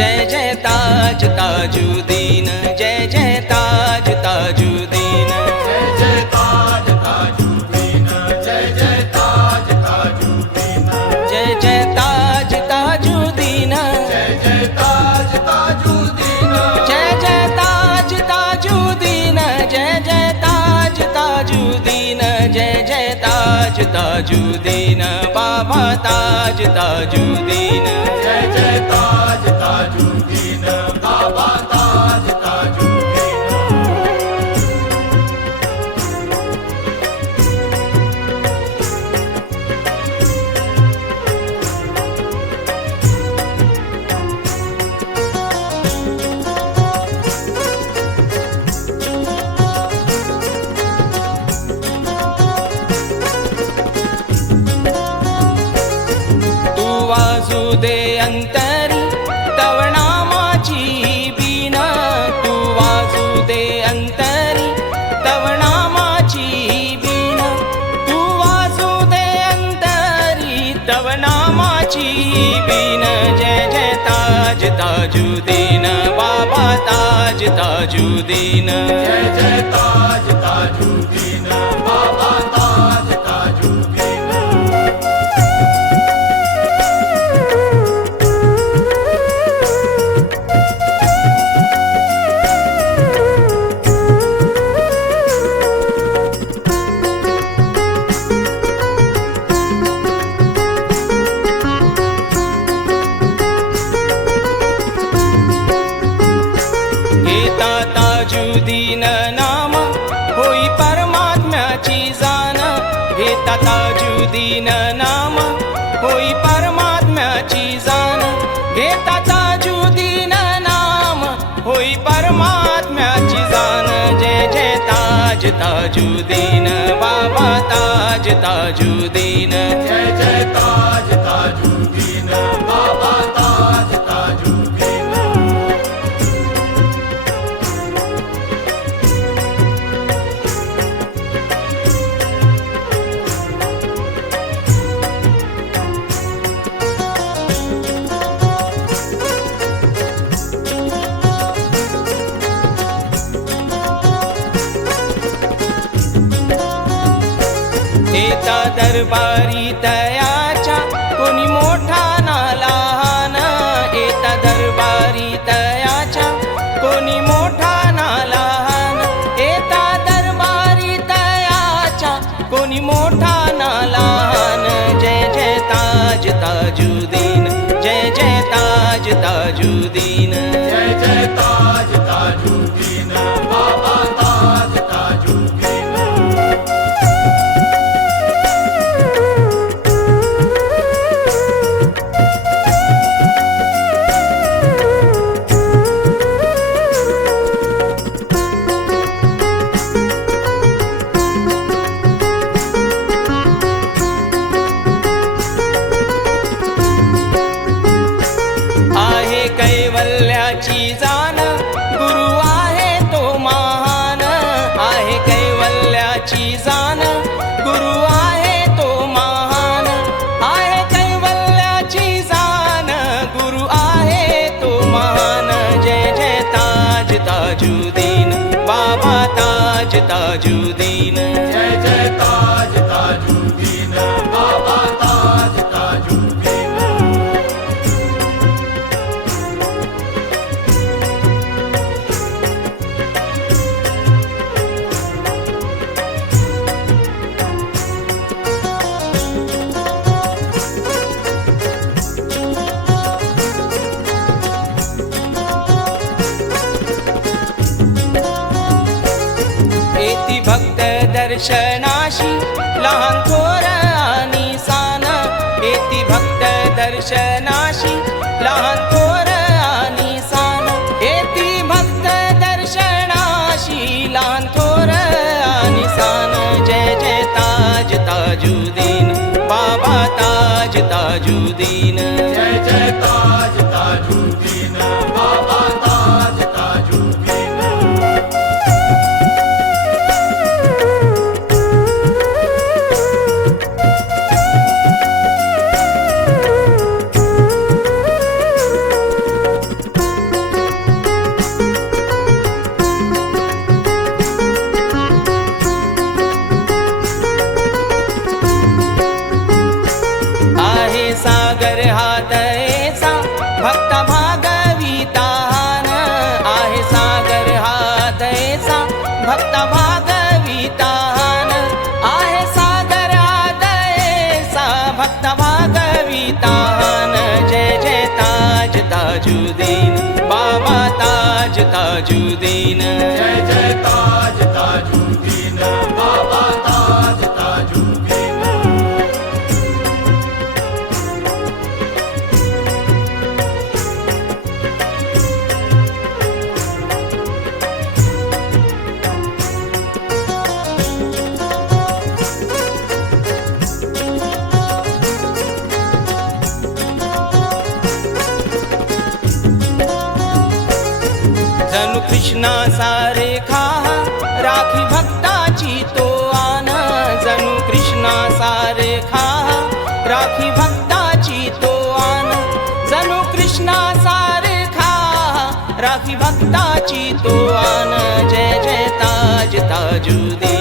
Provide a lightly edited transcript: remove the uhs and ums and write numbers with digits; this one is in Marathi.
जय जय ताज ताजुद्दीन, जय जय ताज ताजुद्दीन, जय जय ताज ताजुद्दीन, जय जय ताज ताजुद्दीन, जय जय ताज ताजुद्दीन, जय जय ताज ताजुद्दीन, जय जय ताज ताजुद्दीन, जय जय ताज ताजुद्दीन, जय जय ताज ताजुद्दीन, बाबा ताज ताजुद्दीन, जय जय ताज ताजुद्दीन, बाबा ताज ताजुद्दीन। तू वाजू दे अंतरी तव नामाची बीन, तू वाजू दे अंतरी तव नामाची बीन, तू वाजू दे अंतरी तव नामाची बीन, जय जय ताज ताजुद्दीन, बाबा ताज ताजुद्दीन, जय जय ताज ताजुद्दीन, बाबा ताज ताजुद्दीन। घेता ताजुद्दीन नाम होई परमात्म्याची जाण, घेता ताजुद्दीन नाम होई परमात्म्याची जाण, घेता ताजुद्दीन नाम होई परमात्म्याची जाण, जय जय ताज ताजुद्दीन, बाबा ताज ताजुद्दीन, जय जय ताज ताजुद्दीन, बाबा ताज ताजुद्दीन। येता दरबारी तयाच्या कोणी मोठा ना लहान, येता दरबारी तयाच्या कोणी मोठा ना लहान, येता दरबारी तयाच्या कोणी मोठा ना लहान, जय जय ताज ताजुद्दीन, जय जय ताज ताजुद्दीन, जय जय ताज ताजुद्दीन, बाबा ताज ताजुद्दीन। आहे कैवल्याची जाण गुरु आहे तो महान, आहे कैवल्याची जाण गुरु आहे तो महान, आहे कैवल्याची जाण गुरु आहे तो महान, जय जय ताज ताजुद्दीन, बाबा ताज ताजुद्दीन, जय जय ताज ताजुद्दीन, बाबा ताज ताजुद्दीन। येती भक्त दर्शनाशी लहान थोर आणि सान, येती भक्त दर्शनाशी लहान थोर आणि सान, येती भक्त दर्शनाशी लहान थोर आणि सान, जय जय ताज ताजुद्दीन, बाबा ताज ताजुद्दीन, जय जय ताज ताजुद्दीन, बाबा ताज ताजुद्दीन। भक्त भागवितान आहे सागर हा दयेचा भक्त भागवितान आहे सागर हा दयेचा भक्त भागवितान जय जय ताज ताजुद्दीन बाबा ताज ताजुद्दीन जय जय ताज ताजुद्दीन बाबा ताज ताजुद्दीन जणू कृष्णा सारे खा राखी भक्ताची तो आन जणू कृष्णा सारे खा राखी भक्ताची तो आन जणू कृष्णा सारे खा राखी भक्ताची तो आन जय जय ताज ताजुद्दीन